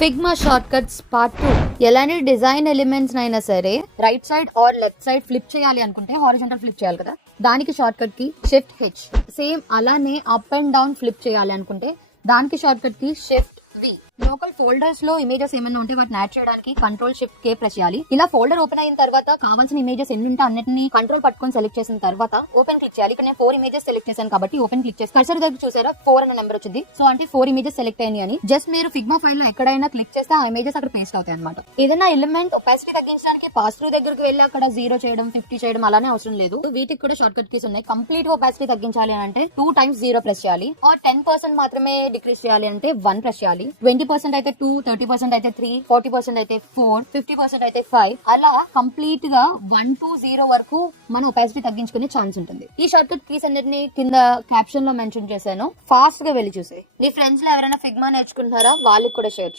Figma short cuts part 2. ఎలాంటి design elements అయినా సరే right side or left side flip చేయాలి అనుకుంటే హారిజాంటల్ ఫ్లిప్ చేయాలి కదా, దానికి షార్ట్ కట్ కి షిఫ్ట్ హెచ్. సేమ్ అలానే అప్ అండ్ డౌన్ ఫ్లిప్ చేయాలి అనుకుంటే దానికి షార్ట్ కట్ కి షిఫ్ట్ వి. లోకల్ ఫోల్డర్స్ లో ఇమేజెస్ ఏమైనా ఉంటే వాటిని యాడ్ చేయడానికి కంట్రోల్ షిఫ్ట్ కే ప్రెస్ చేయాలి. ఇలా ఫోల్డర్ ఓపెన్ అయిన తర్వాత కావాల్సిన ఇమేజెస్ ఎన్ని ఉంటే అన్నిటిని కంట్రోల్ పట్టుకొని సెలెక్ట్ చేసిన తర్వాత ఓపెన్ క్లిక్ చేయాలి. ఇక్కడ నేను 4 ఇమేజెస్ సెలెక్ట్ చేశాను కాబట్టి ఓపెన్ క్లిక్ చేసి కర్సర్ దగ్గర చూసారా 4 అనే నెంబర్ వచ్చింది. సో అంటే 4 ఇమేజెస్ సెలెక్ట్ అయ్యాయి అని. జస్ట్ మీరు ఫిగ్మా ఫైల్ లో ఎక్కడైనా క్లిక్ చేస్తే ఆ ఇమేజెస్ అక్కడ పేస్ట్ అవుతాయి అనమాట. ఏదైనా ఎలిమెంట్ ఒపాసిటీ తగ్గించడానికి పాస్ త్రూ దగ్గరికి వెళ్ళి అక్కడ 0 చేయడం 50 చేయడం అలానే అవసరం లేదు. వీటికి కూడా షార్ట్ కట్ కీస్ ఉన్నాయి. కంప్లీట్ ఒపాసిటీ తగ్గించాలి అంటే 2 times 0 ప్రెస్ చేయాలి. ఆర్ 10% మాత్రమే డిక్రీస్ చేయాలి అంటే 1 ప్రెస్ చేయాలి. 20% అయితే 2, 30% అయితే 3, 40% అయితే 4, 50% అయితే 5. అలా కంప్లీట్ గా 1 to 0 వరకు మన ఒపాసిటీ తగ్గించుకునే ఛాన్స్ ఉంటుంది. ఈ షార్ట్ కట్ కీస్ అన్నిటిని కింద క్యాప్షన్ లో మెన్షన్ చేశాను. ఫాస్ట్ గా వెళ్ళి చూసే. నీ ఫ్రెండ్స్ లో ఎవరైనా ఫిగ్మా నేర్చుకుంటున్నారా వాళ్ళకి కూడా షేర్ చేయి.